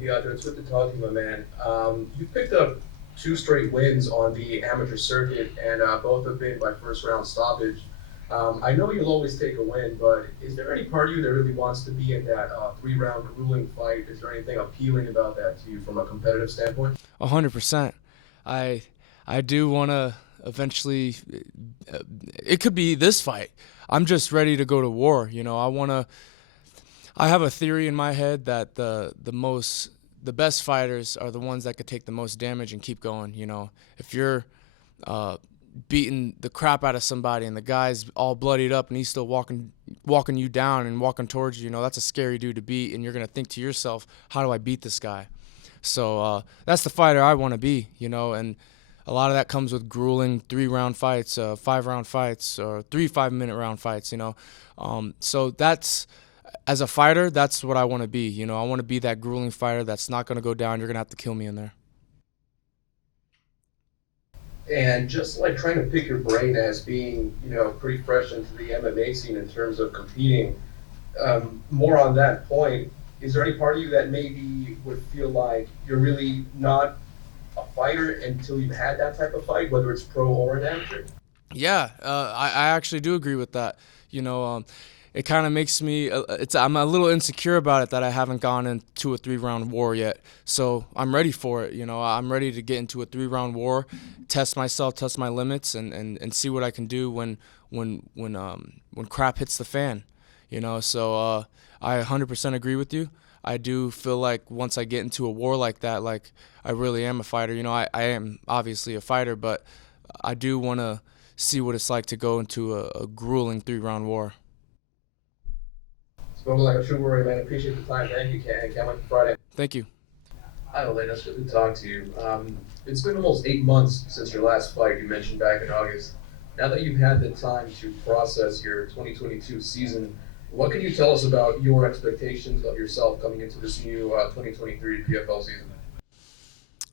Biaggio. It's good to talk to you, my man. You picked up 2 straight wins on the amateur circuit, and both have been by first-round stoppage. I know you'll always take a win, but is there any part of you that really wants to be in that 3-round grueling fight? Is there anything appealing about that to you from a competitive standpoint? 100%. I do want to eventually. It could be this fight. I'm just ready to go to war. I have a theory in my head that the best fighters are the ones that could take the most damage and keep going. If you're beating the crap out of somebody and the guy's all bloodied up and he's still walking you down and walking towards you, that's a scary dude to beat, and you're gonna think to yourself, how do I beat this guy? So that's the fighter I want to be, and a lot of that comes with grueling 3-round fights, 5-round fights, or 3 5-minute round fights, So that's, as a fighter, that's what I want to be. I want to be that grueling fighter that's not going to go down. You're going to have to kill me in there. And just like trying to pick your brain as being, pretty fresh into the MMA scene in terms of competing, more on that point, is there any part of you that maybe would feel like you're really not a fighter until you've had that type of fight, whether it's pro or an amateur? Yeah, I actually do agree with that. It kind of makes me, I'm a little insecure about it that I haven't gone into a 3-round war yet. So I'm ready for it. I'm ready to get into a 3-round war, test myself, test my limits, and see what I can do when crap hits the fan. So I 100% agree with you. I do feel like once I get into a war like that, like I really am a fighter. I am obviously a fighter, but I do want to see what it's like to go into a grueling 3-round war. Spoken like a true warrior, man. Appreciate the time. Thank you, Ken. Can't wait for Friday. Thank you. Hi, Olena. It's good to talk to you. It's been almost 8 months since your last fight you mentioned back in August. Now that you've had the time to process your 2022 season, what can you tell us about your expectations of yourself coming into this new 2023 PFL season?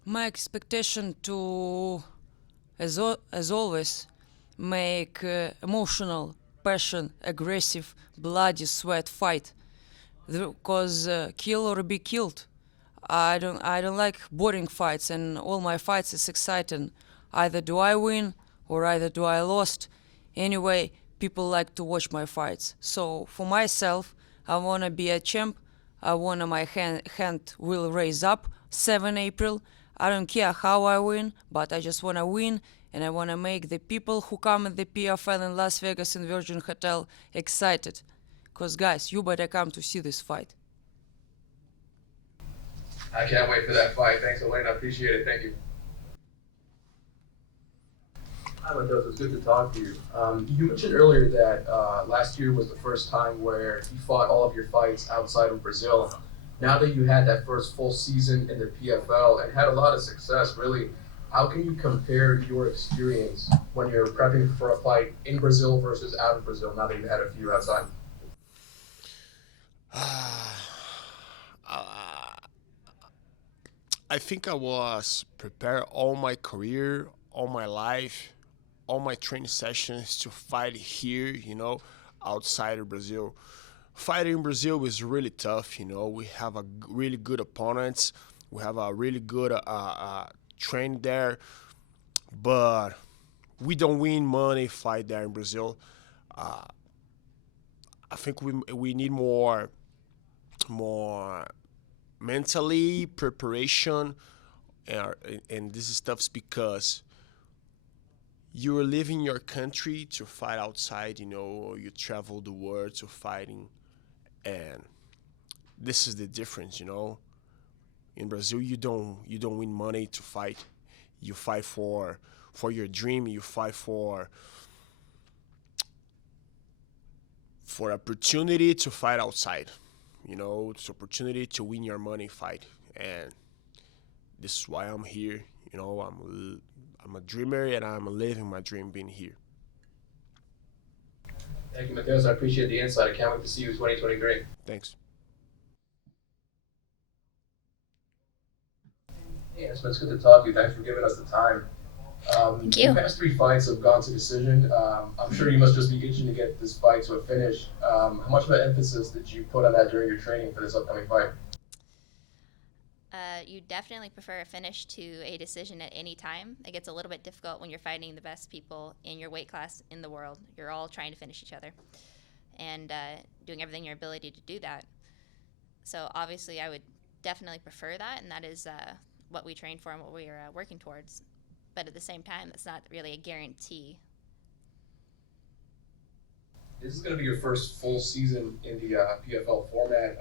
My expectation to, as always, make emotional, passion, aggressive, bloody sweat fight, because kill or be killed. I don't like boring fights, and all my fights is exciting. Either do I win or either do I lost. Anyway, people like to watch my fights. So for myself, I wanna be a champ. I wanna my hand will raise up 7 April. I don't care how I win, but I just wanna win. And I want to make the people who come at the PFL in Las Vegas in Virgin Hotel excited. Because, guys, you better come to see this fight. I can't wait for that fight. Thanks, Olena. I appreciate it. Thank you. Hi, Matheus. It's good to talk to you. You mentioned earlier that last year was the first time where you fought all of your fights outside of Brazil. Now that you had that first full season in the PFL and had a lot of success, really, how can you compare your experience when you're prepping for a fight in Brazil versus out of Brazil, now that you've had a few outside? I think I was prepared all my career, all my life, all my training sessions to fight here, outside of Brazil. Fighting in Brazil is really tough, We have a really good opponents. We have a really good train there, but we don't win money fight there in Brazil. I think we need more mentally preparation, and this is tough because you're leaving your country to fight outside, or you travel the world to fighting, and this is the difference, In Brazil, you don't win money to fight. You fight for your dream. You fight for opportunity to fight outside. It's opportunity to win your money fight. And this is why I'm here. I'm a dreamer, and I'm living my dream being here. Thank you, Matheus. I appreciate the insight. I can't wait to see you in 2023. Thanks. Yeah, it's good to talk to you. Thanks for giving us the time. Thank you. The past 3 fights have gone to decision. I'm sure you must just be itching to get this fight to a finish. How much of an emphasis did you put on that during your training for this upcoming fight? You definitely prefer a finish to a decision at any time. It gets a little bit difficult when you're fighting the best people in your weight class in the world. You're all trying to finish each other and doing everything in your ability to do that. So obviously I would definitely prefer that, and that is what we train for and what we are working towards. But at the same time, that's not really a guarantee. This is going to be your first full season in the PFL format.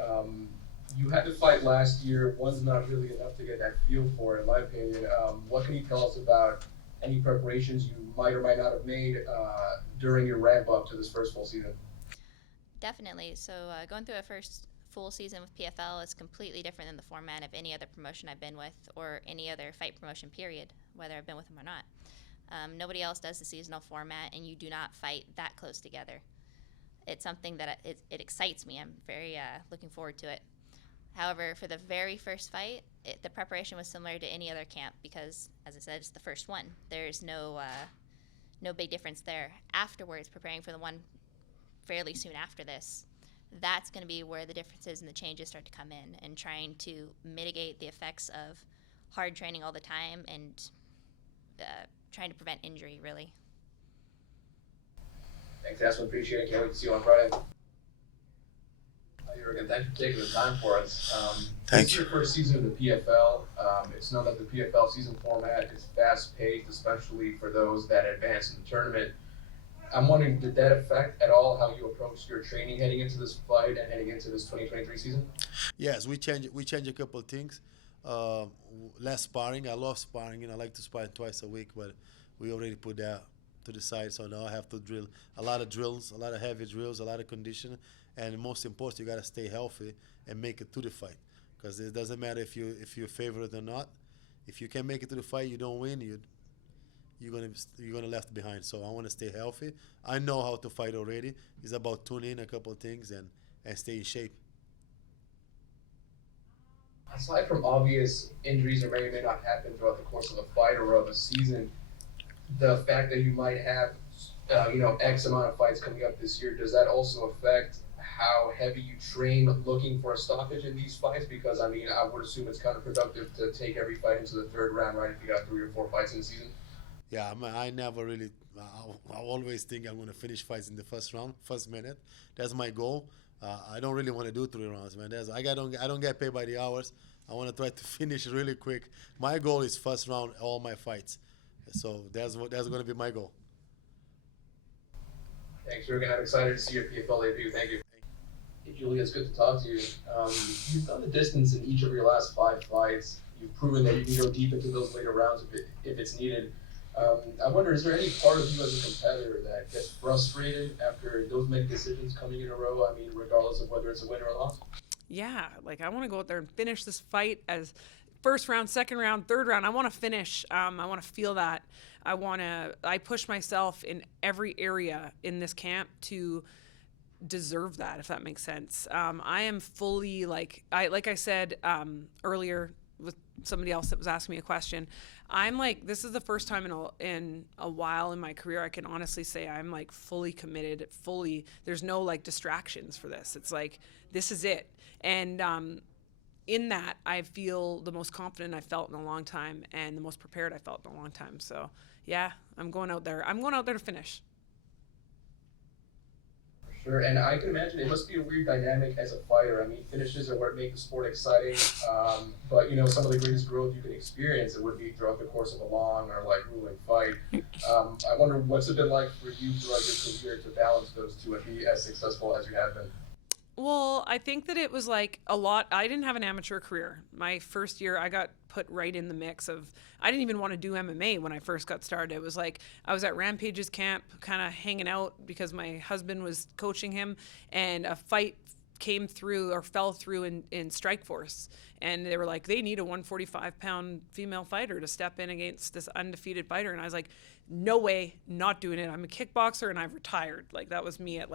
You had to fight last year. One's not really enough to get that feel for, in my opinion. What can you tell us about any preparations you might or might not have made during your ramp up to this first full season? Definitely. So going through a first full season with PFL is completely different than the format of any other promotion I've been with or any other fight promotion period, whether I've been with them or not. Nobody else does the seasonal format, and you do not fight that close together. It's something that it excites me. I'm very looking forward to it. However, for the very first fight, the preparation was similar to any other camp because, as I said, it's the first one. There's no big difference there. Afterwards, preparing for the one fairly soon after this, that's going to be where the differences and the changes start to come in, and trying to mitigate the effects of hard training all the time and trying to prevent injury, really. Thanks, Aspen. Appreciate it. Can't wait to see you on Friday. Yorgan, thank you for taking the time for us. This is your first season of the PFL. It's known that the PFL season format is fast-paced, especially for those that advance in the tournament. I'm wondering, did that affect at all how you approached your training heading into this fight and heading into this 2023 season? Yes, we changed a couple of things. Less sparring. I love sparring, and I like to spar twice a week, but we already put that to the side. So now I have to drill a lot of drills, a lot of heavy drills, a lot of conditioning, and most important, you got to stay healthy and make it to the fight, because it doesn't matter if you're favored or not. If you can't make it to the fight, you don't win. You're gonna left behind. So I want to stay healthy. I know how to fight already. It's about tuning in a couple of things and stay in shape. Aside from obvious injuries that may or may not happen throughout the course of a fight or of a season, the fact that you might have X amount of fights coming up this year, does that also affect how heavy you train looking for a stoppage in these fights? Because I mean, I would assume it's counterproductive to take every fight into the third round, right? If you got 3 or 4 fights in the season. Yeah, I never really. I always think I'm gonna finish fights in the first round, first minute. That's my goal. I don't really want to do 3 rounds, man. I don't get paid by the hours. I want to try to finish really quick. My goal is first round all my fights. So that's gonna be my goal. Thanks, Yorgan. I'm excited to see your PFL debut. Thank you. Hey, Julia, it's good to talk to you. You've done the distance in each of your last 5 fights. You've proven that you can go deep into those later rounds if it's needed. I wonder, is there any part of you as a competitor that gets frustrated after those many decisions coming in a row? I mean, regardless of whether it's a win or a loss? Yeah, like I want to go out there and finish this fight as first round, second round, third round. I want to finish. I want to feel that. I push myself in every area in this camp to deserve that, if that makes sense. I am fully like I said earlier with somebody else that was asking me a question. I'm like, this is the first time in a while in my career I can honestly say I'm like fully committed, there's no like distractions for this. It's like, this is it. And in that, I feel the most confident I've felt in a long time and the most prepared I felt in a long time. So yeah, I'm going out there to finish. Sure, and I can imagine it must be a weird dynamic as a fighter. I mean, finishes are what make the sport exciting, but some of the greatest growth you can experience, it would be throughout the course of a long or like grueling fight. I wonder, what's it been like for you throughout your career to balance those two and be as successful as you have been? Well, I think that it was like a lot. I didn't have an amateur career. My first year, I got put right in the mix of, I didn't even want to do MMA when I first got started. It was like, I was at Rampage's camp, kind of hanging out because my husband was coaching him, and a fight came through or fell through in Strikeforce. And they were like, they need a 145-pound female fighter to step in against this undefeated fighter. And I was like, no way, not doing it. I'm a kickboxer and I've retired. Like, that was me at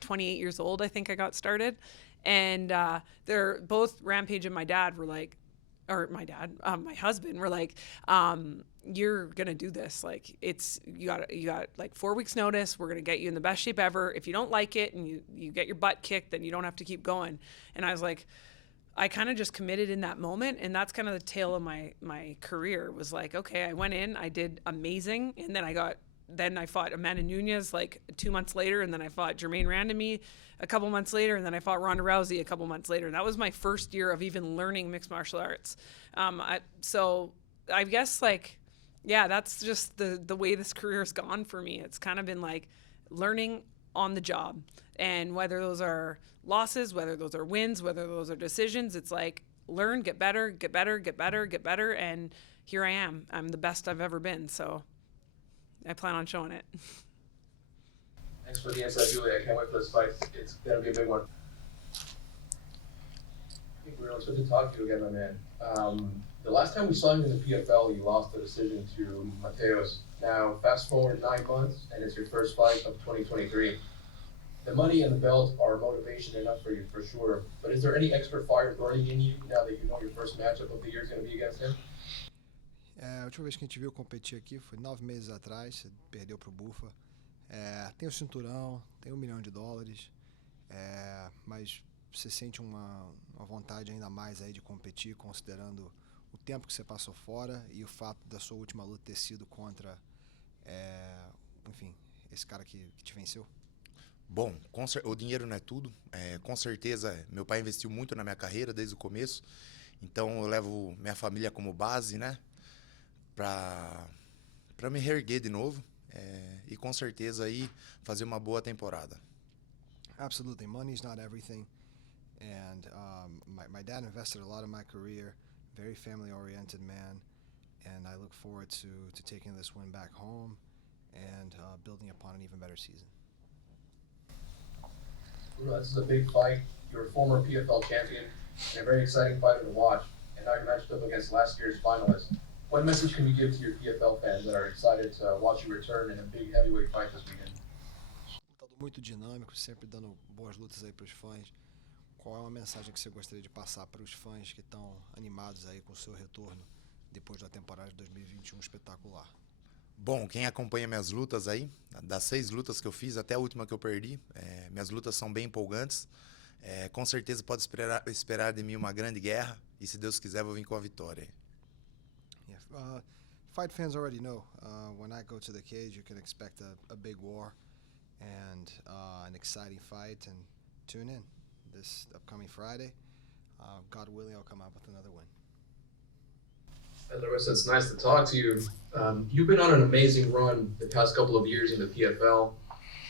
28 years old, I think I got started. And they're both Rampage and my dad were like, or my dad, my husband were like, you're gonna do this. Like, you got like 4 weeks notice. We're gonna get you in the best shape ever. If you don't like it and you get your butt kicked, then you don't have to keep going. And I was like, I kind of just committed in that moment, and that's kind of the tail of my career. Was like, okay, I went in, I did amazing, and then I fought Amanda Nunes like 2 months later, and then I fought Jermaine Randamie a couple months later, and then I fought Ronda Rousey a couple months later. And that was my first year of even learning mixed martial arts. So I guess like, yeah, that's just the way this career's gone for me. It's kind of been like learning on the job, and whether those are losses, whether those are wins, whether those are decisions, it's like learn, get better, get better, get better, get better. And here I am. I'm the best I've ever been. So I plan on showing it. Thanks for the insight, Julia. I can't wait for this fight. It's going to be a big one. Hey, Bruno, it's good to talk to you again, my man. The last time we saw you in the PFL, you lost the decision to Matheus. Now, fast forward 9 months, and it's your first fight of 2023. The money and the belt are motivation enough for you, for sure. But is there any extra fire burning in you now that you know your first matchup of the year is going to be against him? A última vez que a gente viu competir aqui foi 9 meses atrás, você perdeu pro Bufa. Tem o cinturão, tem $1 milhão, mas você sente uma vontade ainda mais aí de competir, considerando o tempo que você passou fora e o fato da sua última luta ter sido contra, enfim, esse cara que te venceu? Bom, o dinheiro não é tudo. Com certeza, meu pai investiu muito na minha carreira desde o começo. Então, eu levo minha família como base, né? Para me reerguer de novo. E com certeza aí fazer uma boa temporada. Absolutely. Money's not everything. And my dad invested a lot of my career. Very family-oriented man. And I look forward to taking this win back home and building upon an even better season. Bruno, this is a big fight. You're a former PFL champion and a very exciting fighter to watch. And now you're matched up against last year's finalist. What message can you give to your PFL fans that are excited to watch you return in a big heavyweight fight this weekend? Lutador muito dinâmico, sempre dando boas lutas aí para os fãs. Qual é uma mensagem que você gostaria de passar para os fãs que estão animados aí com o seu retorno depois da temporada de 2021 espetacular? Bom, quem acompanha minhas lutas aí, das 6 lutas que eu fiz até a última que eu perdi, minhas lutas são bem empolgantes. Com certeza pode esperar de mim uma grande guerra e se Deus quiser vou vir com a vitória. Fight fans already know. When I go to the cage, you can expect a big war and an exciting fight. And tune in this upcoming Friday. God willing, I'll come out with another win. Larissa, it's nice to talk to you. You've been on an amazing run the past couple of years in the PFL.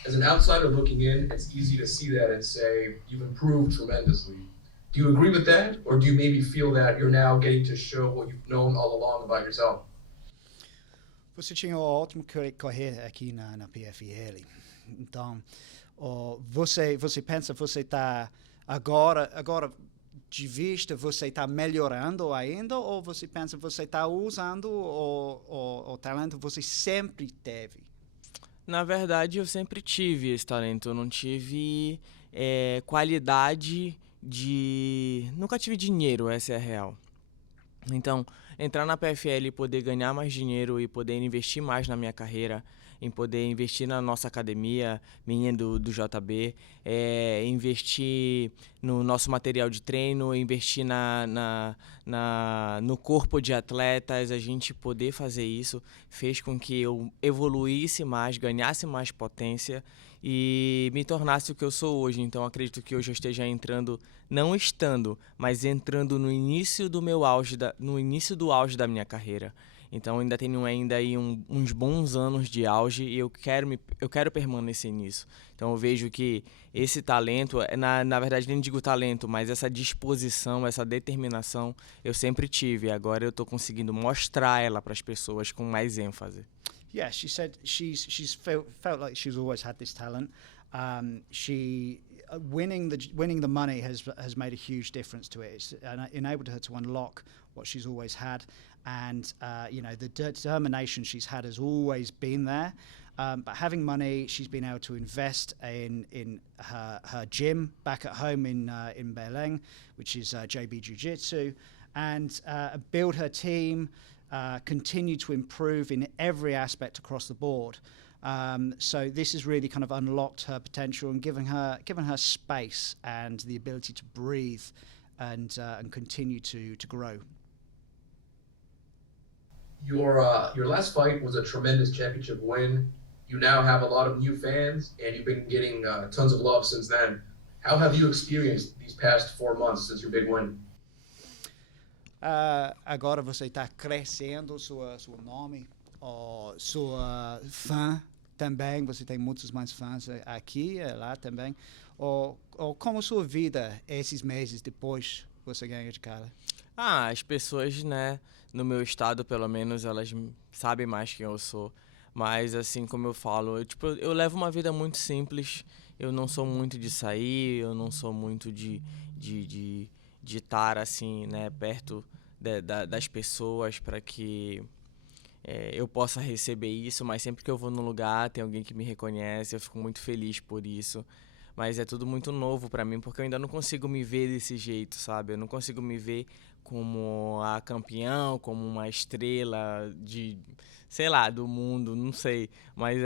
As an outsider looking in, it's easy to see that and say you've improved tremendously. Do you agree with that, or do you maybe feel that you're now getting to show what you've known all along about yourself? Você tinha uma ótima carreira aqui na PFL. Então, você pensa você está agora de vista você está melhorando ainda, ou você pensa você está usando o talento que você sempre teve? Na verdade, eu sempre tive esse talento. Eu não tive qualidade nunca tive dinheiro, essa é a real. Então, entrar na PFL e poder ganhar mais dinheiro e poder investir mais na minha carreira, em poder investir na nossa academia, minha do JB, investir no nosso material de treino, investir no corpo de atletas, a gente poder fazer isso fez com que eu evoluísse mais, ganhasse mais potência e me tornasse o que eu sou hoje. Então acredito que hoje eu esteja entrando, não estando, mas entrando no início do meu auge, no início do auge da minha carreira. Então ainda tenho aí uns bons anos de auge e eu quero permanecer nisso. Então eu vejo que esse talento, na verdade nem digo talento, mas essa disposição, essa determinação eu sempre tive. Agora eu estou conseguindo mostrar ela para as pessoas com mais ênfase. Yeah, she said she's felt like she's always had this talent. Winning the money has made a huge difference to it. It's enabled her to unlock what she's always had, and the determination she's had has always been there. But having money, she's been able to invest in her gym back at home in Belém, which is JB Jiu-Jitsu, and build her team. Continue to improve in every aspect across the board. So this has really kind of unlocked her potential and given her space and the ability to breathe and continue to grow. Your last fight was a tremendous championship win. You now have a lot of new fans, and you've been getting tons of love since then. How have you experienced these past 4 months since your big win? Agora você está crescendo seu nome, sua fã também. Você tem muitos mais fãs aqui, lá também. Como sua vida esses meses depois você ganha de cara? As pessoas, né, no meu estado, pelo menos, elas sabem mais quem eu sou. Mas, assim como eu falo, eu levo uma vida muito simples. Eu não sou muito de sair, eu não sou muito de estar, assim, né, perto das pessoas para que eu possa receber isso. Mas sempre que eu vou num lugar, tem alguém que me reconhece, eu fico muito feliz por isso. Mas é tudo muito novo para mim, porque eu ainda não consigo me ver desse jeito, sabe? Eu não consigo me ver como a campeão, como uma estrela sei lá, do mundo, não sei. Mas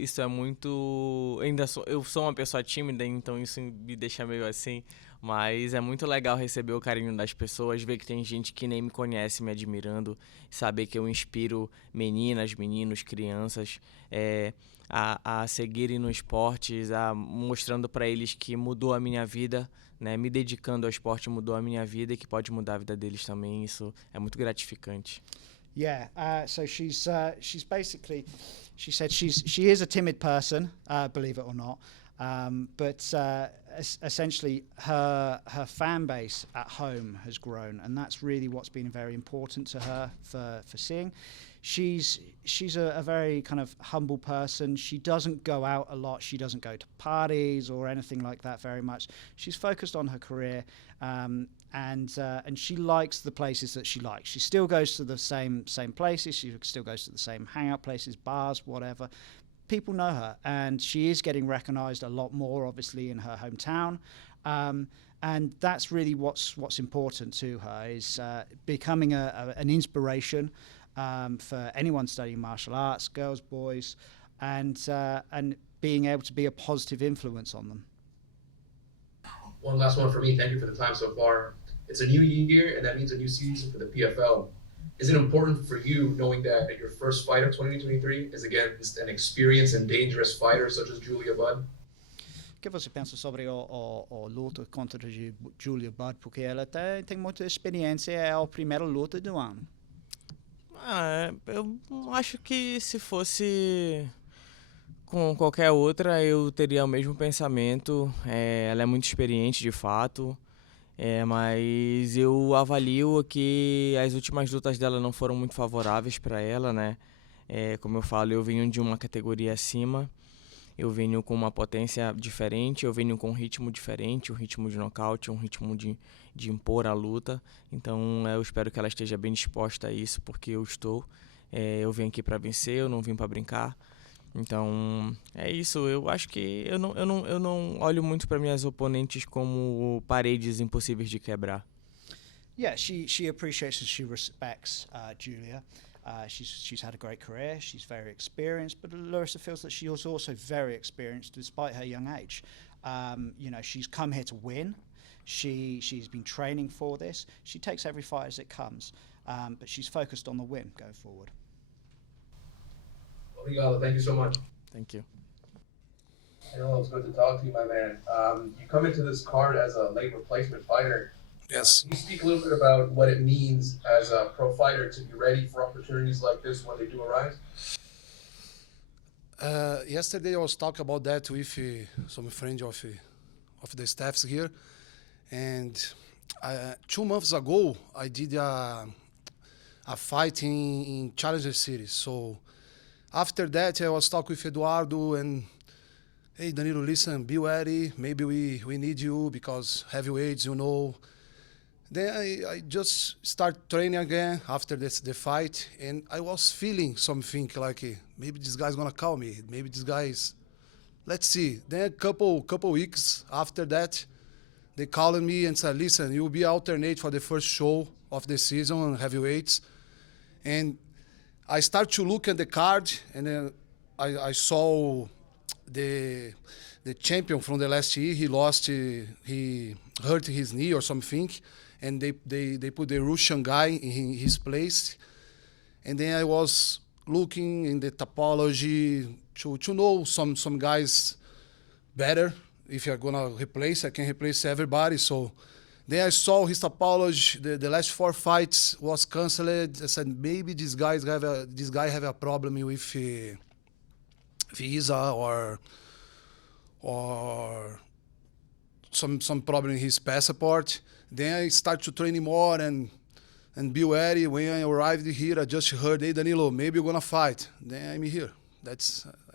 isso é muito, eu sou uma pessoa tímida, então isso me deixa meio assim. Mas é muito legal receber o carinho das pessoas, ver que tem gente que nem me conhece me admirando, saber que eu inspiro meninas, meninos, crianças, a seguirem no esporte, mostrando para eles que mudou a minha vida, né? Me dedicando ao esporte mudou a minha vida e que pode mudar a vida deles também. Isso é muito gratificante. Yeah, so she's basically, she said she is a timid person, believe it or not, but essentially her fan base at home has grown, and that's really what's been very important to her for seeing. She's a very kind of humble person. She doesn't go out a lot. She doesn't go to parties or anything like that very much. She's focused on her career, and she likes the places that she likes. She still goes to the same places. She still goes to the same hangout places, bars, whatever. People know her, and she is getting recognized a lot more, obviously, in her hometown. And that's really what's important to her, is becoming an inspiration for anyone studying martial arts, girls, boys, and being able to be a positive influence on them. One last one for me. Thank you for the time so far. It's a new year, and that means a new season for the PFL. Is it important for you, knowing that your first fight of 2023 is against an experienced and dangerous fighter such as Julia Budd? O que você pensa sobre a luta contra Julia Budd? Porque ela tem muita experiência, é a primeira luta do ano. Eu acho que se fosse com qualquer outra, eu teria o mesmo pensamento. Ela é muito experiente, de fato. Mas eu avalio que as últimas lutas dela não foram muito favoráveis para ela, né? Como eu falo, eu venho de uma categoria acima, eu venho com uma potência diferente, eu venho com um ritmo diferente, um ritmo de nocaute, um ritmo de impor a luta. Então eu espero que ela esteja bem disposta a isso, porque eu estou. Eu vim aqui para vencer, eu não vim para brincar. Então, é isso. Eu acho que eu não olho muito para minhas oponentes como paredes impossíveis de quebrar. Yeah, she appreciates and she respects Julia. She's had a great career. She's very experienced, but Larissa feels that she is also very experienced despite her young age. She's come here to win. She's been training for this. She takes every fight as it comes, but she's focused on the win going forward. Obrigado, thank you so much. Thank you. Hello, it's good to talk to you, my man. You come into this card as a late replacement fighter. Yes. Can you speak a little bit about what it means as a pro fighter to be ready for opportunities like this when they do arise? Yesterday I was talking about that with some friends of the staffs here, and 2 months ago I did a fight in Challenger City. So after that I was talking with Eduardo and, hey Danilo, listen, be ready. Maybe we need you because heavyweights, you know. Then I just start training again after the fight, and I was feeling something like maybe this guy's gonna call me. Maybe this guy's. Let's see. Then a couple weeks after that, they called me and said, "Listen, you'll be alternate for the first show of the season on heavyweights." And I start to look at the card, and then I saw the the champion from the last year, he lost, he hurt his knee or something, and they put the Russian guy in his place. And then I was looking in the topology to know some guys better. If you're gonna replace, I can replace everybody. So then I saw his topology. The last 4 fights was cancelled. I said maybe this guy have a problem with visa or some problem in his passport. Then I start to train more and be ready. When I arrived here, I just heard, hey Danilo, maybe you're gonna fight. Then I'm here.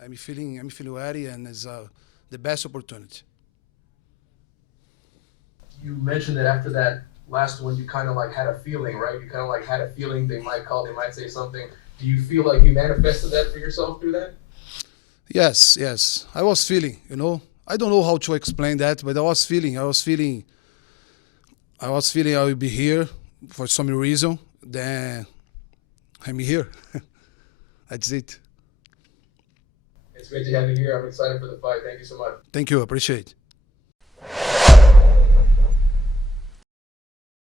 I'm feeling ready, and it's the best opportunity. You mentioned that after that last one, you kind of like had a feeling, right? You kind of like had a feeling they might call, they might say something. Do you feel like you manifested that for yourself through that? Yes. I was feeling, I don't know how to explain that, but I was feeling I will be here for some reason. Then I'm here. That's it. It's great to have you here. I'm excited for the fight. Thank you so much. Thank you. Appreciate it.